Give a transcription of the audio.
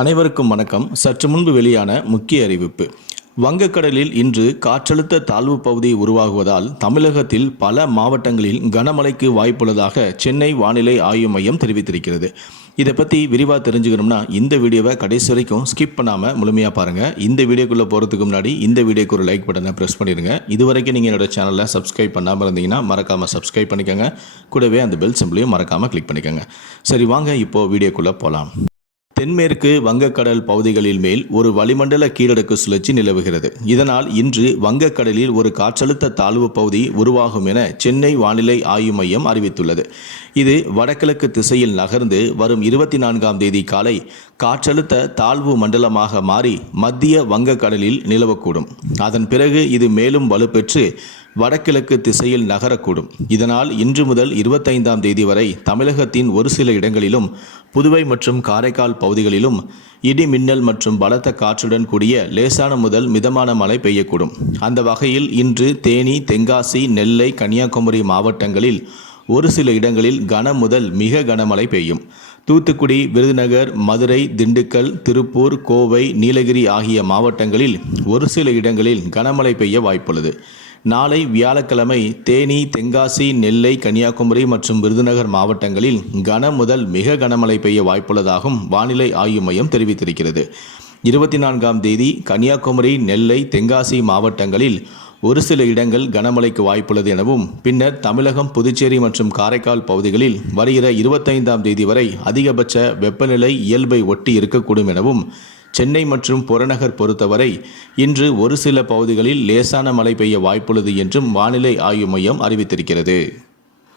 அனைவருக்கும் வணக்கம். சற்று முன்பு வெளியான முக்கிய அறிவிப்பு. வங்கக்கடலில் இன்று காற்றழுத்த தாழ்வு பகுதி உருவாகுவதால் தமிழகத்தில் பல மாவட்டங்களில் கனமழைக்கு வாய்ப்புள்ளதாக சென்னை வானிலை ஆய்வு மையம் தெரிவித்திருக்கிறது. இதை பற்றி விரிவாக தெரிஞ்சுக்கணும்னா இந்த வீடியோவை கடைசி வரைக்கும் ஸ்கிப் பண்ணாமல் முழுமையாக பாருங்கள் இந்த வீடியோக்குள்ளே போகிறதுக்கு முன்னாடி இந்த வீடியோக்கு ஒரு லைக் பட்டனை ப்ரெஸ் பண்ணிடுங்க. இது வரைக்கும் நீங்கள் என்னோட சேனலை சப்ஸ்கிரைப் பண்ணாமல் இருந்தீங்கன்னா மறக்காமல் சப்ஸ்கிரைப் பண்ணிக்கோங்க. கூடவே அந்த பெல் சிம்பிளையும் மறக்காமல் கிளிக் பண்ணிக்கோங்க. சரி வாங்க இப்போது வீடியோக்குள்ளே போகலாம் தென்மேற்கு வங்கக்கடல் பகுதிகளில் மேல் ஒரு வளிமண்டல கீழடுக்கு சுழற்சி நிலவுகிறது. இதனால் இன்று வங்கக்கடலில் ஒரு காற்றழுத்த தாழ்வு பகுதி உருவாகும் என சென்னை வானிலை ஆய்வு மையம் அறிவித்துள்ளது. இது வடகிழக்கு திசையில் நகர்ந்து வரும் இருபத்தி நான்காம் தேதி காலை காற்றழுத்த தாழ்வு மண்டலமாக மாறி மத்திய வங்கக்கடலில் நிலவக்கூடும். அதன் பிறகு இது மேலும் வலுப்பெற்று வடகிழக்கு திசையில் நகரக்கூடும். இதனால் இன்று முதல் இருபத்தைந்தாம் தேதி வரை தமிழகத்தின் ஒரு சில இடங்களிலும் புதுவை மற்றும் காரைக்கால் பகுதிகளிலும் இடி மின்னல் மற்றும் பலத்த காற்றுடன் கூடிய லேசான முதல் மிதமான மழை பெய்யக்கூடும். அந்த வகையில் இன்று தேனி தென்காசி நெல்லை கன்னியாகுமரி மாவட்டங்களில் ஒரு சில இடங்களில் கன முதல் மிக கனமழை பெய்யும். தூத்துக்குடி விருதுநகர் மதுரை திண்டுக்கல் திருப்பூர் கோவை நீலகிரி ஆகிய மாவட்டங்களில் ஒரு சில இடங்களில் கனமழை பெய்ய வாய்ப்புள்ளது. நாளை வியாழக்கிழமை தேனி தென்காசி நெல்லை கன்னியாகுமரி மற்றும் விருதுநகர் மாவட்டங்களில் கன முதல் மிக கனமழை பெய்ய வாய்ப்புள்ளதாகவும் வானிலை ஆய்வு மையம் தெரிவித்திருக்கிறது. இருபத்தி நான்காம் தேதி கன்னியாகுமரி நெல்லை தென்காசி மாவட்டங்களில் ஒரு சில இடங்கள் கனமழைக்கு வாய்ப்புள்ளது எனவும் பின்னர் தமிழகம் புதுச்சேரி மற்றும் காரைக்கால் பகுதிகளில் வருகிற இருபத்தைந்தாம் தேதி வரை அதிகபட்ச வெப்பநிலை இயல்பை ஒட்டி இருக்கக்கூடும் எனவும் சென்னை மற்றும் புறநகர் பொறுத்தவரை இன்று ஒரு சில பகுதிகளில் லேசான மழை பெய்ய வாய்ப்புள்ளது என்றும் வானிலை ஆய்வு மையம் அறிவித்திருக்கிறது.